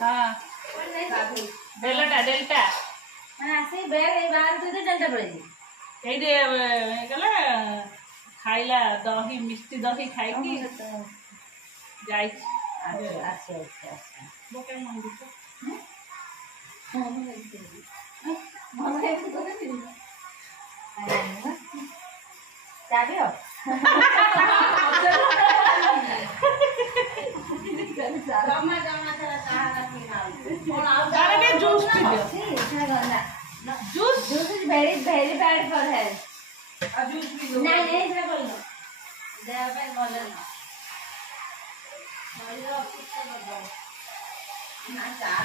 हाँ delta delta मैंने ऐसे बैग बाहर तो डेल्टा पड़ेगी ये गला खाइला दही मिष्टी दही खाई की जाई अच्छा अच्छा वो क्या मन दिखो चाबी हो अरे मैं जूस पी लियो juice juice is very very bad for health आ जूस पी लो नहीं नहीं इसमें बोल लो देह पे बोल लो नॉइज ऑफिस से बताओ ना चाह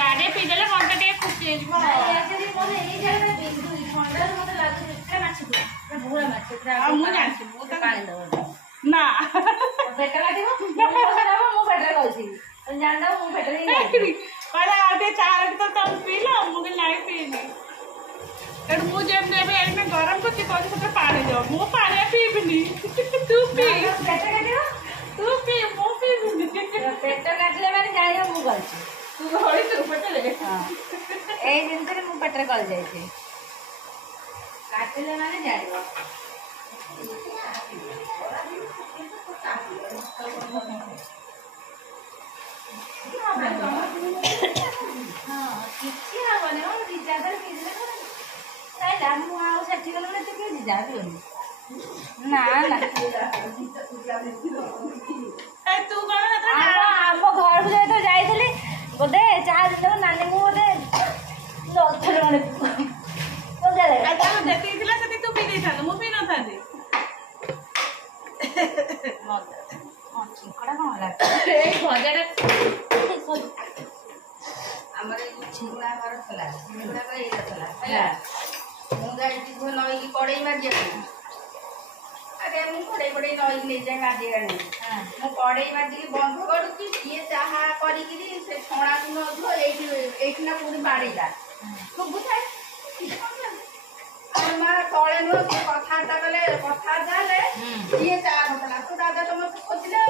गाड़ी पी देले घंटा टे खुशी हे जिवो एक्चुअली मोने एई जगह में बिंदु ठंडा मते लागु इतना माछ पुरा भूरा माछ आ मु जानछि मु त पानी दो ना पेट काटिबो मु पेट कहछि तुम जान दो मु पेट ही नहीं पड़ा आते चार तो तुम पी लो मु के नहीं पीनी एड मु जेम नेबे एड में गरम को कोन से पानी दो मु पानी पीबनी तू पी पेट काटिबो तू पी मु पीबनी पेट काटले माने जानियो मु कहछि तू होई तो पटले हां ए दिन से मु पेट कल जाय छी काटले माने जानियो हां किछि हबने हो रिचार्ज किले साइला मु आउ सेठी गले तो के जाबी ना ना ए तू कोन हम घर को तो जाइली बोधे चाह दिल नानी मु बोधे नथर माने मजा लगे आ तू जति दिला सती तू पी दे था मु पी न था दे चिकड़ा कौन लगे ए भजारे हमरे छिगुड़ा घर थला छिगुड़ा का एटा थला हैला मु गाड़ी को नई की कड़ई मार जे अरे मु कड़ई नई ले जाए मार दे गाड़ी हां मु कड़ई मार दी बंद करूची ये चाहा करी की से छोड़ा को न धो एठी ना पूरी बाड़ीला तो बुझाए और मां तळे नो कथा कले कथा जाले ये चाहा होतला तो दादा तुम खोजले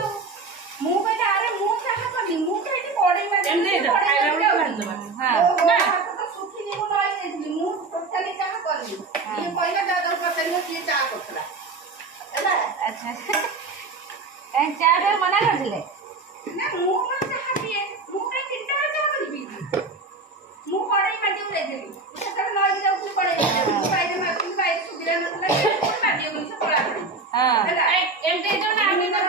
मु कहले अरे मु चाहा करी मु कहली कड़ई मार एम दे दो खाइला उठा भात दो हां ना तो सुखी नी मु नई देली मु टोटली चाहा करली ये पहिला दादा पतली ये चाहा करतला हैला अच्छा कहीं चाह पे मना कर दिले ना मु मन चाहा पिए मु कहीं तीनटा चाहा करबी मु कड़ई माटी उड़े देली सेटा नई जाउथि कड़ई माटी बाइरे माटी बाइरे सुबिरा नथला कोन माटी उनी से पड़ा पड़ी हां हैला एम दे दो ना आमी ना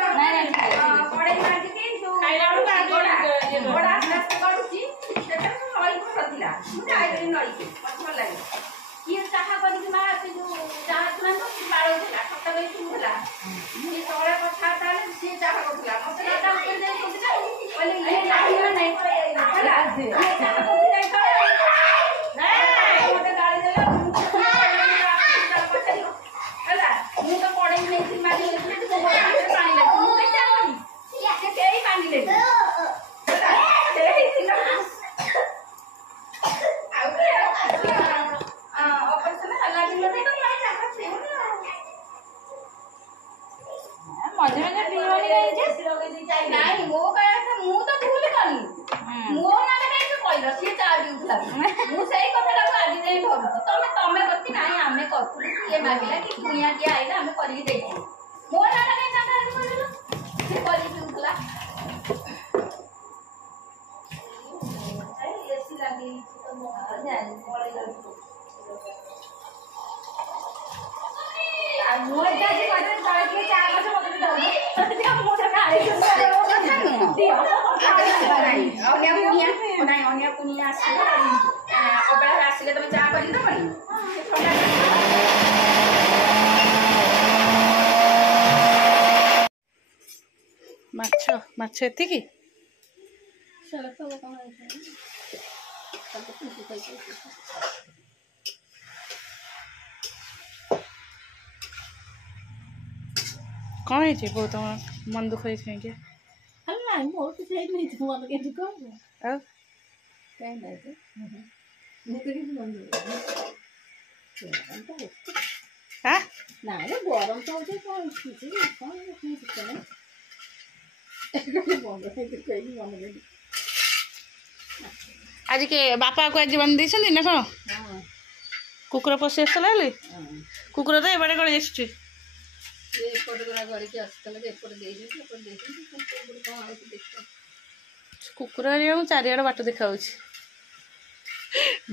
कड़ई माटी के जो खाइला उठा बड़ा हाथ करूची सेटा तो नई को रथिला मु जाइली नई के मत लागे ये चाहा करी मा से जो चाहा तुना तो पारो देला खटा गई तुला ये तोरा कथा ताले से चाहा करथला मते दादा ऊपर दे सोचला बोले ये नहीं नहीं होला ये चाहा करथि नहीं करे नहीं मते गाड़ी देला होला मु तो पड़े नहीं थी मारी ले तो पानी ले मु कहीं जा करी ये केई पानी ले होला तेरे ही ना मजे मजे पीवानी गई नहीं वो कहा था मु तो भूल गनी मो माने कहीं कहलो से चा दिउला मु सही कथा लागो आदि नहीं भरु तमे गति नहीं हमें करथुली ये मागिला कि कुइया के आइला हमें करी देई मो नाना कहीं चाहा करलो से करी दिउला एसी लागी तो मो जानी पड़े लगी आ मोर दादी कदे तळे के चा गछ मते दउ ते मोर खाए दियो अन्य कुनिया आसिले अबेला आसिले तमे चा करि दबनी माछ एति की चलो तो कौन है सब कुछ कौन है बहुत मन दुख है कहीं नहीं मोर तो सही नहीं तो मन के दुख अब कहीं नहीं तो मुझे भी मन हाँ ना रे गरम तो होते कौन किसी कौन नहीं सकता है बंद है तो कहीं मन में आज के बापा को आज बन देछन ना कौन हां कुकुर पशि आसला कुकुर तो एबड़े कड़े आसुची कुकुर चारिआड़ बाट देखा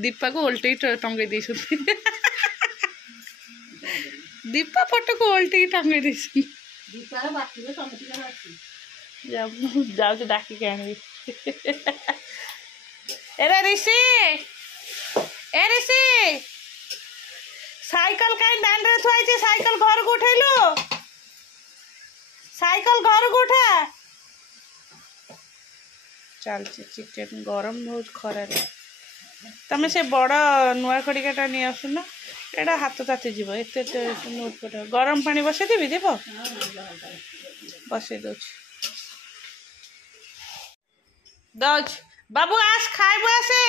दीपा को ओल्टे टंगे दे दीपा पट को ओल्टे टंगे दे जाऊँ डाकिक आनी एरे ऋषि ए ऋषि साइकिल कहीं दांड रे थुआई साइकिल घर को उठेलु साइकिल घर को उठा चलती चिकेन गरम बहुत खरार तमें से बड़ नुआ खड़िकाटा नहीं आसुना एटा हाथ ताती जीव एत गरम पानी बसई देवी देव बसई दौच बाबू आस खाइबू आसे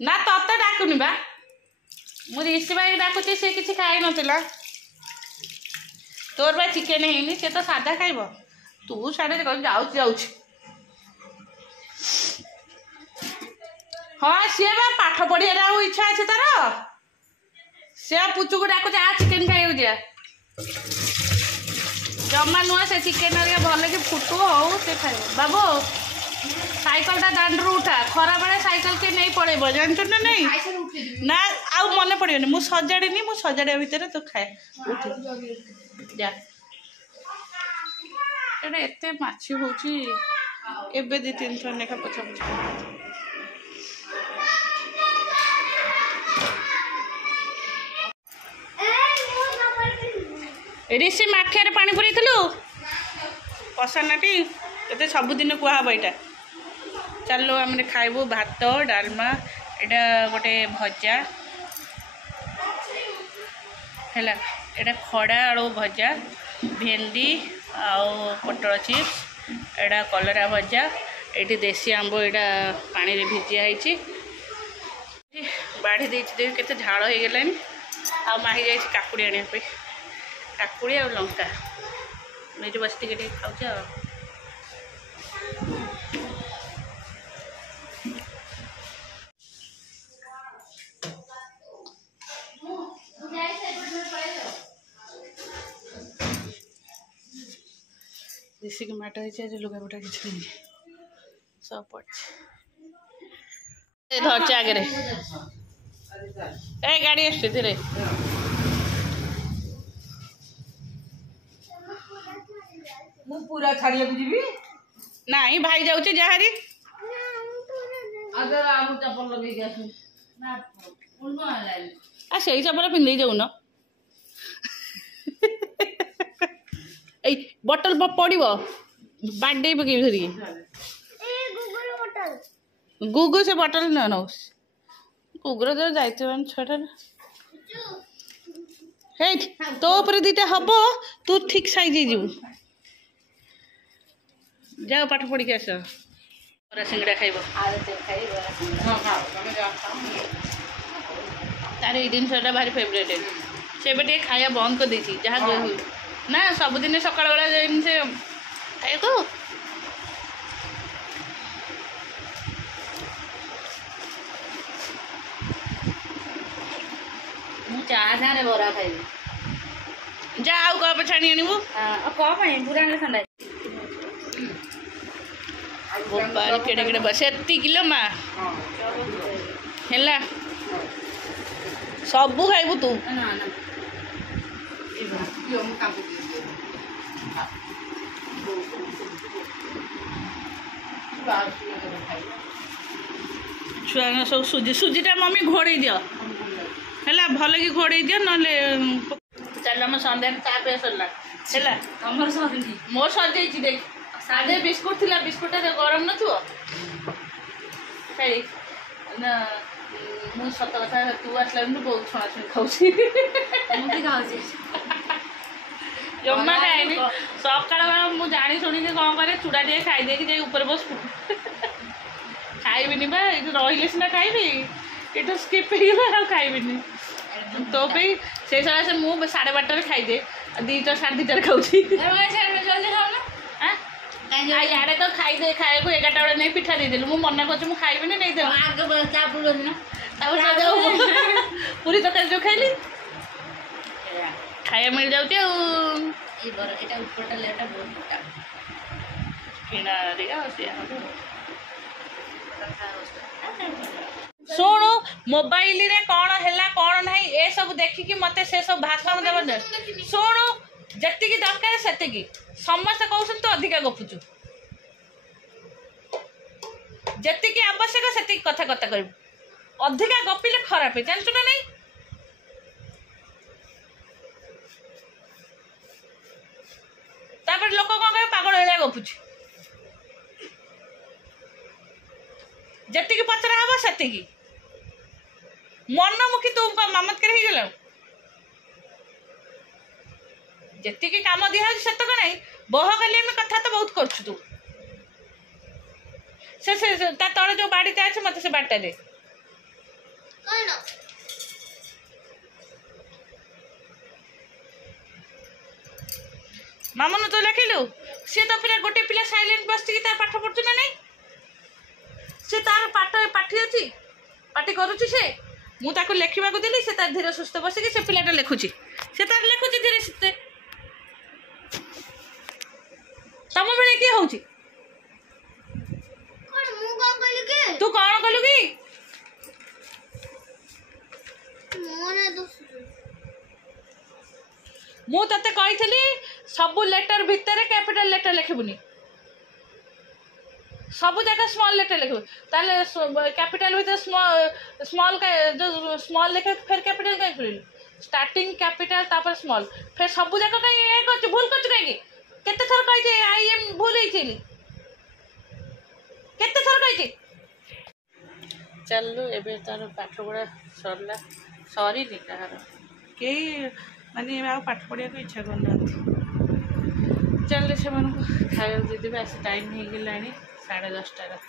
ना तते डाकुनी बा मुझे ऋषि भाई डाकुची से किसी खाई नथिला तोर भाई चिकेन है से तो सादा खाइब तू साढ़े जाऊँ हाँ सी बा पाठ पढ़िया इच्छा अच्छे तार सी पुचु को डाक चिकेन खाई जा जमा नुआ से चिकेन भल कि फुटू हो से खाइब बाबू साइकिल टा दांड रू उठा खरा बेले साइकिल के नहीं पड़ेब जानच ना नहीं ना आउ मन पड़े मुझे सजाड़ी मु सजाड़ा भितर तो खाए उठ जा एत माछी होची एबे 2-3 थर लेखा पछा पछा ऋषि माठिया पानी पुरेलु पसानाटी ये सबुदिन कहब यहाँ चलो आम खाइबू भात डालमा यहाँ गोटे भजा है यहाँ खड़ा आलू भजा भेंडी आउ पटल चिप्स यहाँ कलरा भजा ये देसी आंब यहाँ पानी रे भिजिया बाढ़ी देख के झाड़ हो गलानी आ माही जा काकुड़ी आने काकुड़ी आ लंका मुझे बस टे खाऊ ऋषि के माट है लुगा बुटा कि सब पड़े धरचे आगे ए गाड़ी आसुचे धीरे पूरा छाड़िया बुझी नहीं भाई जाऊँ जहारी चप्पल लगे से चप्पल पिंधे जाऊन बटल पड़ो बाडे पकड़ धरी गुगु से बटल न नौ गुगुर तो जाइए छुआटा हे तो ऊपर 2टा हम तू ठीक साइज जीव जाओ पाठ पढ़ के आस बरा सिंगड़ा खाइब तार ये जिनसा भारी फेवरेट से टे खाया बंद कर देती जहाँ ना सबुदिन सकाल बेला जिन से खाए तो चाहे बरा खाइबी जा आउ कप छाणी आनबू कप पूरा ठंडा गोपाल केड़े केड़े बस एति किलो मा है सबू खाइबू तू छुआ सब सुजी सुजीटा मम्मी घोड़े दियो है भल कि घोड़े दियो ना चल आम सन्ध्या चा पे सरला है तमर सजी मोर सजाई देख साढ़े बिस्कुट थी बिस्कुट गरम न मु सत कथा तू आसला बहुत छणाछुणी खाऊँ जमा खाएनि सकाल बेला मुझे जानी शुणी कौन करे चूड़ा टे खाई दे ऊपर बस खाइबिनी बा रही सीना खाइबी ये स्किप हो खाइबिनी तो पे से सारा से मु 12:30 खाईदे 2टा 2:30 खाऊँ यारे तो खाईदे खाए को 11टा बेले नहीं पिठा देदेलु मु मना कर खाइबिनी नहीं दे पूरी तक जो खाइली खाया मिल जाऊँ शुणु मोबाइल रे कौन है कौन ना ये सब देखिकी मत से सब भाषण देव शुणु जी दरकार से समस्त कहते तो अधिका गपुचु जी आवश्यक से कथा कथा कर अधिका गपिले खराब है जानचु ना नहीं तापर लोक कौन कहे पागल है गपुची जी पचरा हम से मनमुखी तू मामत कर जी कम दिया सेतक नहीं बह खाली कथा तो बहुत कर तू से तले जो बाड़ीटा अच्छे मत से बाड़टा दे मामन तो लिखिलु सी तो फिर गोटे पिला साइलेंट बस पाठ पढ़ु ना नहीं से तार पाठी अच्छी पाठी करुच्ची से मुझे लिखा देली से तार धीरे सुस्थ बसिकी से पिलाटा लिखुची से तार लिखुची धीरे सुस्थे तम बेले किए हूँ तू कौन कलु कि मु तते कही सबू लेटर भितर कैपिटल लेटर लिखबुनी सब जगह स्मॉल लेटर लिखो ताले कैपिटल भीतर स्मॉल का जो स्मॉल लिखे फिर कैपिटल कहीं खुल स्टार्टिंग कैपिटल तापर स्मॉल फिर सब जगह कहीं ये कर भूल कर कहीं केते थर कही आई एम भूल ही केते थर कही चलो एबे तार पाठ पढ़ा सरला सरी नहीं कहार कई माने आ पाठ पढ़ा को इच्छा करना चल से खाया देदेवे आस टाइम हो गला 10:30 रात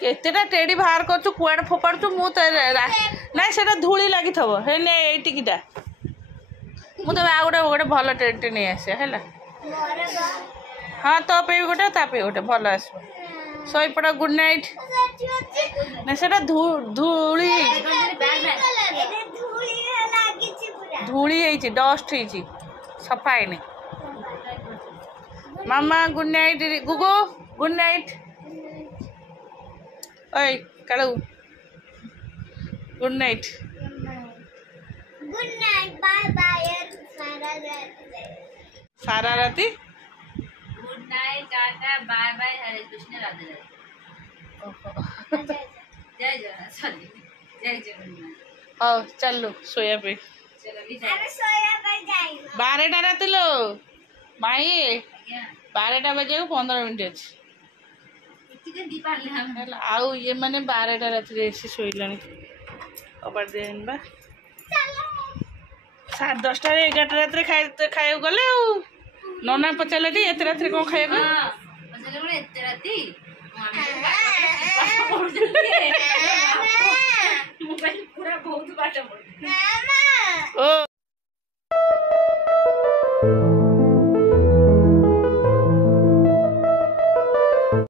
केतेटा टेडी बाहर कर कुआड़ फोपाड़ू ना से धूली लगी थो हे ने टिकिटा मुझे आ गोटे भल टेडी नहीं आसे है हाँ तो पे गोटे तापे गोटे भल आस शोपड़ गुड नाइट ना से धूली धूली डस्ट हो सफा है मामा गुड नाइट गुगु गुड नाइट ओए कालू गुड नाइट बाय बाय सारा राती गुड नाइट टाटा बाय बाय हरे कृष्ण राधे राधे जय जगन्नाथ सॉरी जय जगन्नाथ हाँ चलो सोया पे चलो भी सोया पे जाई 12टा रात लो माई 12टा बजे 15 मिनट अच्छी आउ ये मैंने 12टा रात शोला कबाड़ देन बा 10:30 11टा रात खाया गले नना पचारे टी एत रात कौन खाया मोबाइल पूरा बहुत पाठ पढ़